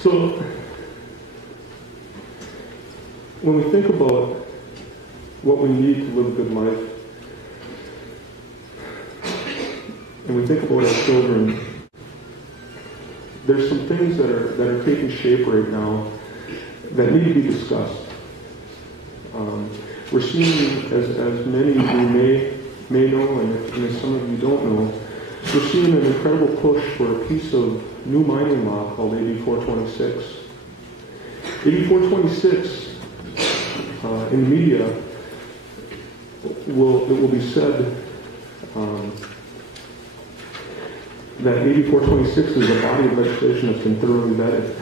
So, when we think about what we need to live a good life, and we think about our children, there's some things that are taking shape right now that need to be discussed. We're seeing, as many of you may know, and as some of you don't know, we're seeing an incredible push for a piece of new mining law called AB 426. AB 426, in the media, it will be said that AB 426 is a body of legislation that's been thoroughly vetted.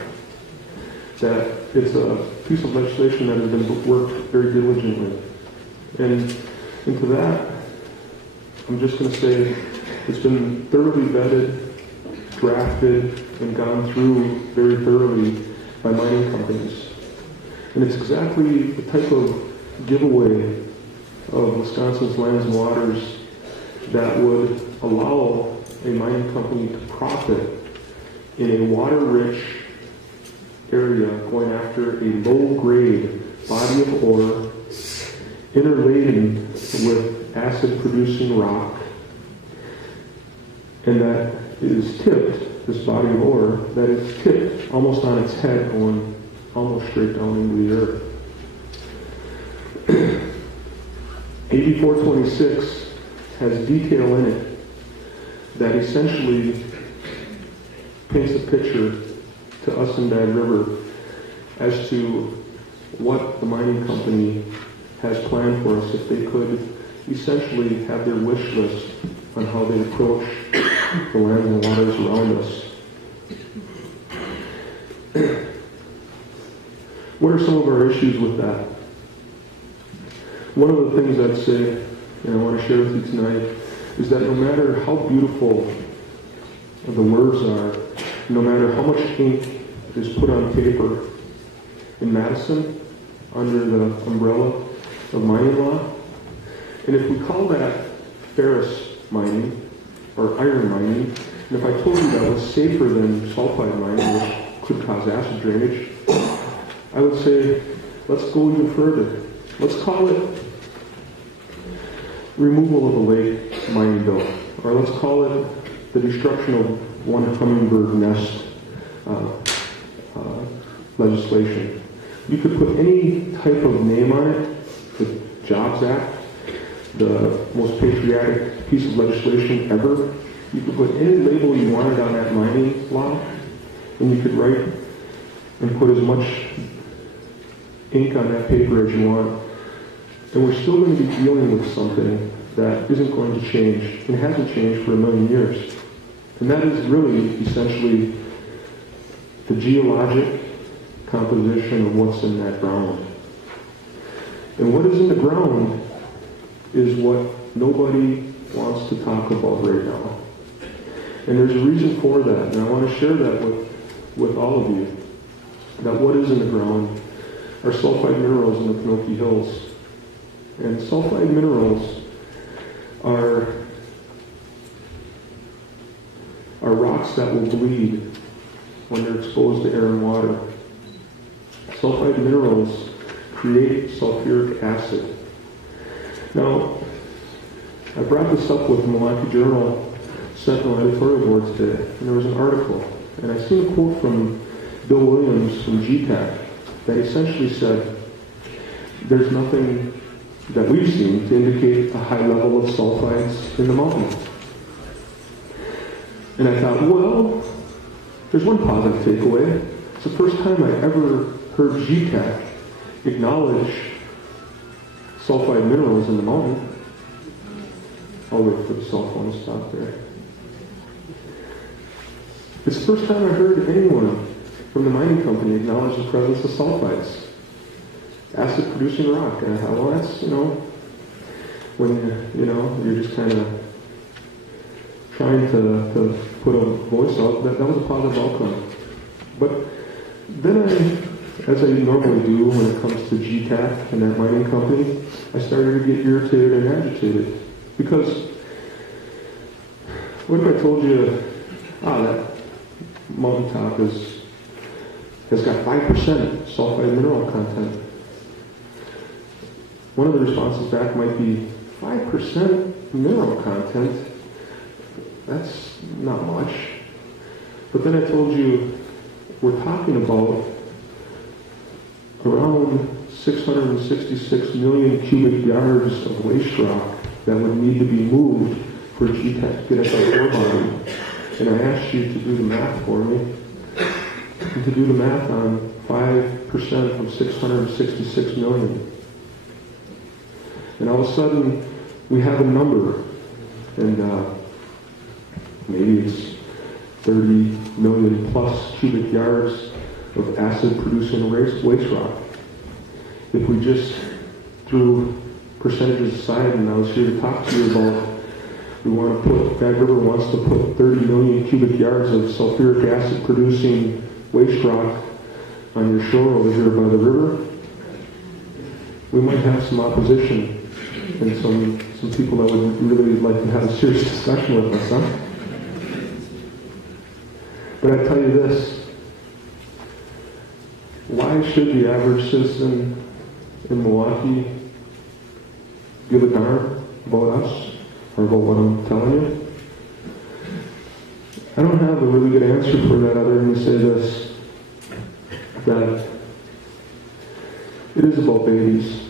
That it's a piece of legislation that has been worked very diligently. And into that, I'm just going to say it's been thoroughly vetted, drafted, and gone through very thoroughly by mining companies. And it's exactly the type of giveaway of Wisconsin's lands and waters that would allow a mining company to profit in a water-rich area going after a low-grade body of ore interladen with acid-producing rock, and that is tipped, this body of ore, that is tipped almost on its head, going almost straight down into the earth. AB 426 has detail in it that essentially paints a picture to us in Bad River as to what the mining company has planned for us if they could essentially have their wish list on how they approach the lands and waters around us. What are some of our issues with that? One of the things I'd say, and I want to share with you tonight, is that no matter how beautiful the words are, no matter how much ink is put on paper in Madison under the umbrella of mining law, and if we call that ferrous mining or iron mining, and if I told you that was safer than sulfide mining, which could cause acid drainage, I would say, let's go even further. Let's call it removal of a lake mining bill, or let's call it the destruction of one hummingbird nest legislation. You could put any type of name on it, the Jobs Act, the most patriotic piece of legislation ever. You could put any label you wanted on that mining law, and you could write and put as much ink on that paper as you want. And we're still going to be dealing with something that isn't going to change, and hasn't changed for 1,000,000 years. And that is really, essentially, the geologic composition of what's in that ground. And what is in the ground is what nobody wants to talk about right now. And there's a reason for that, and I want to share that with all of you. That what is in the ground are sulfide minerals in the Penokee Hills. And sulfide minerals are rocks that will bleed when they're exposed to air and water. Sulfide minerals create sulfuric acid. Now, I brought this up with the Milwaukee Journal Sentinel editorial board today, and there was an article, and I seen a quote from Bill Williams from GTAC that essentially said, there's nothing that we've seen to indicate a high level of sulfides in the mountain. And I thought, well, there's one positive takeaway. It's the first time I ever heard GTAC acknowledge sulfide minerals in the mountain. I'll wait for the cell phone to stop there. It's the first time I heard anyone from the mining company acknowledge the presence of sulfides. Acid-producing rock. And I thought, well, that's, when, you're just kind of trying to put a voice out, that was a positive outcome. But then as I normally do when it comes to GTAC and that mining company, I started to get irritated and agitated. Because what if I told you, that mountaintop is has got 5% sulfide mineral content. One of the responses back might be 5% mineral content. That's not much. But then I told you we're talking about around 666 million cubic yards of waste rock that would need to be moved for GTEC to get at that ore body. And I asked you to do the math for me. And to do the math on 5% of 666 million. And all of a sudden, we have a number. And maybe it's 30 million plus cubic yards of acid-producing waste rock. If we just threw percentages aside, and I was here to talk to you about, Bad River wants to put 30 million cubic yards of sulfuric acid-producing waste rock on your shore over here by the river, we might have some opposition and some people that would really like to have a serious discussion with us, huh? But I tell you this, why should the average citizen in Milwaukee give a darn about us or about what I'm telling you? I don't have a really good answer for that other than to say this, that it is about babies.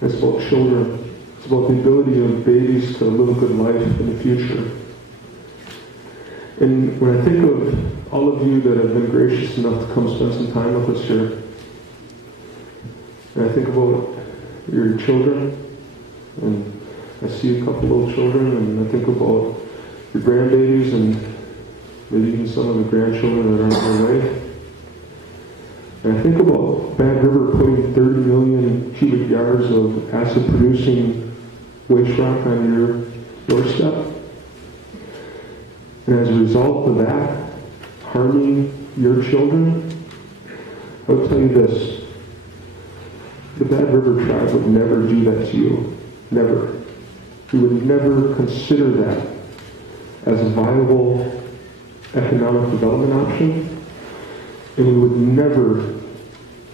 It's about children. It's about the ability of babies to live a good life in the future. And when I think of all of you that have been gracious enough to come spend some time with us here, and I think about your children, and I see a couple little children, and I think about your grandbabies, and maybe even some of the grandchildren that are on their way. And I think about Bad River putting 30 million cubic yards of acid-producing waste rock on your doorstep. And as a result of that, harming your children, I would tell you this. The Bad River tribe would never do that to you. Never. We would never consider that as a viable economic development option. And we would never,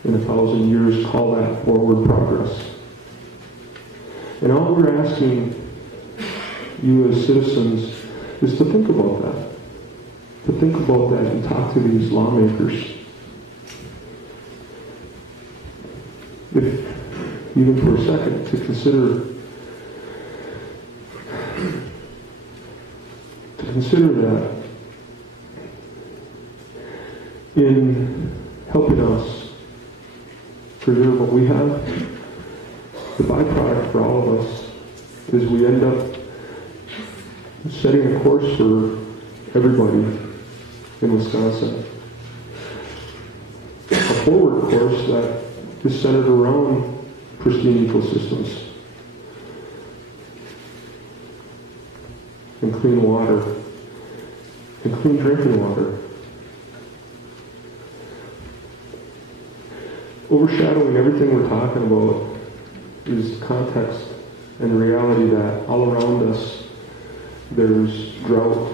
in 1,000 years, call that forward progress. And all we're asking you as citizens is to think about that. To think about that and talk to these lawmakers. If, even for a second, to consider that in helping us preserve what we have, the byproduct for all of us is we end up setting a course for everybody in Wisconsin. A forward course that is centered around pristine ecosystems and clean water and clean drinking water. Overshadowing everything we're talking about is context and the reality that all around us there's drought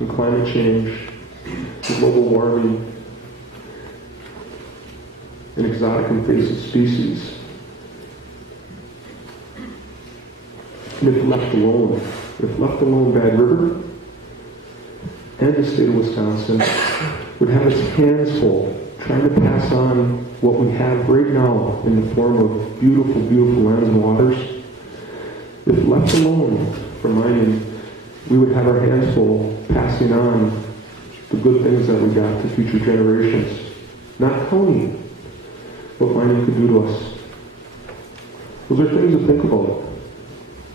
and climate change, and global warming, and exotic invasive species. And if left alone, Bad River and the state of Wisconsin would have its hands full trying to pass on what we have right now in the form of beautiful, beautiful lands and waters. If left alone for mining, we would have our hands full passing on the good things that we got to future generations, not counting what mining could do to us. Those are things to think about.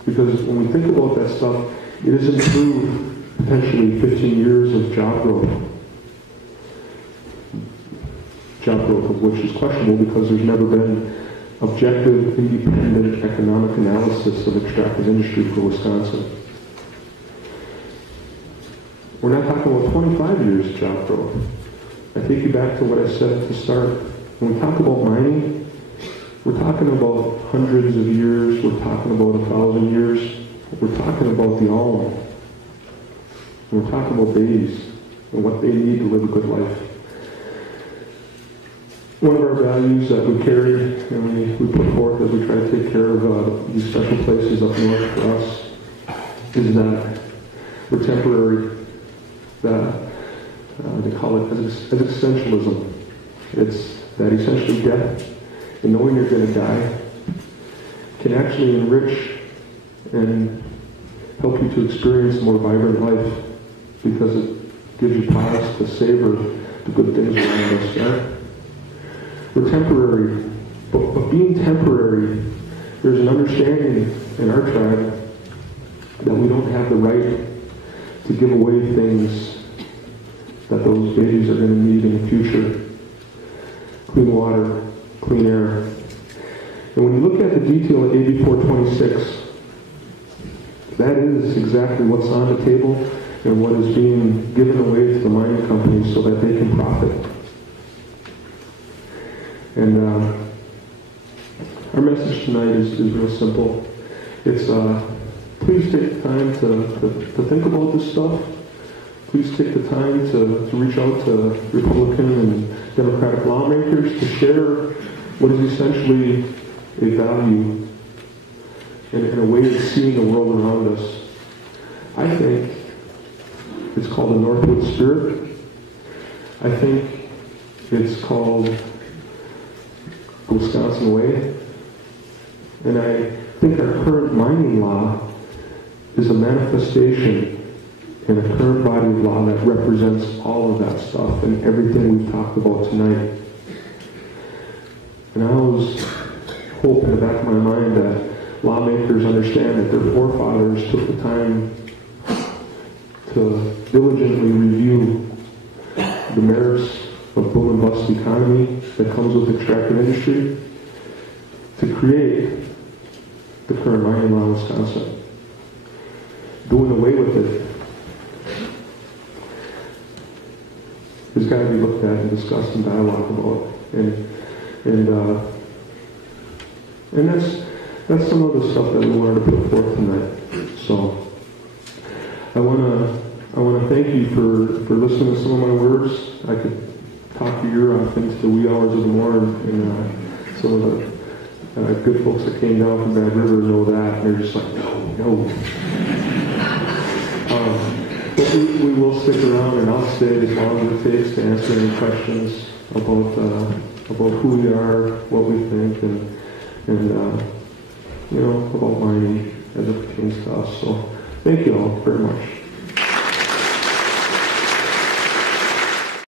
Because when we think about that stuff, it has improved potentially 15 years of job growth. Job growth of which is questionable because there's never been objective, independent economic analysis of extractive industry for Wisconsin. We're not talking about 25 years of job growth. I take you back to what I said at the start. When we talk about mining, we're talking about hundreds of years, we're talking about 1,000 years, we're talking about the alm. We're talking about babies and what they need to live a good life. One of our values that we carry and we put forth as we try to take care of these special places up north for us is that we're temporary. They call it existentialism. It's that essentially death and knowing you're going to die can actually enrich and help you to experience a more vibrant life because it gives you pause to savor the good things around us. Right? We're temporary, but being temporary, there's an understanding in our tribe that we don't have the right to give away things that those babies are going to need in the future. Clean water, clean air. And when you look at the detail of AB 426, that is exactly what's on the table and what is being given away to the mining companies so that they can profit. And our message tonight is real simple. It's please take the time to think about this stuff. Please take the time to reach out to Republican and Democratic lawmakers to share what is essentially a value and a way of seeing the world around us. I think it's called the Northwood Spirit. I think it's called the Wisconsin Way. And I think our current mining law is a manifestation and a current body of law that represents all of that stuff and everything we've talked about tonight. And I always hope in the back of my mind that lawmakers understand that their forefathers took the time to diligently review the merits of boom and bust economy that comes with extractive industry to create the current mining law in Wisconsin. Doing away with it has got to be looked at and discussed and dialogued about. And that's some of the stuff that we wanted to put forth tonight. So I want to thank you for listening to some of my words. I could talk your ear off into the wee hours of the morning, and some of the good folks that came down from Bad River know that, and they're just like, no. But we will stick around, and I'll stay as long as it takes to answer any questions about who we are, what we think, and about mining as it pertains to us. So thank you all very much.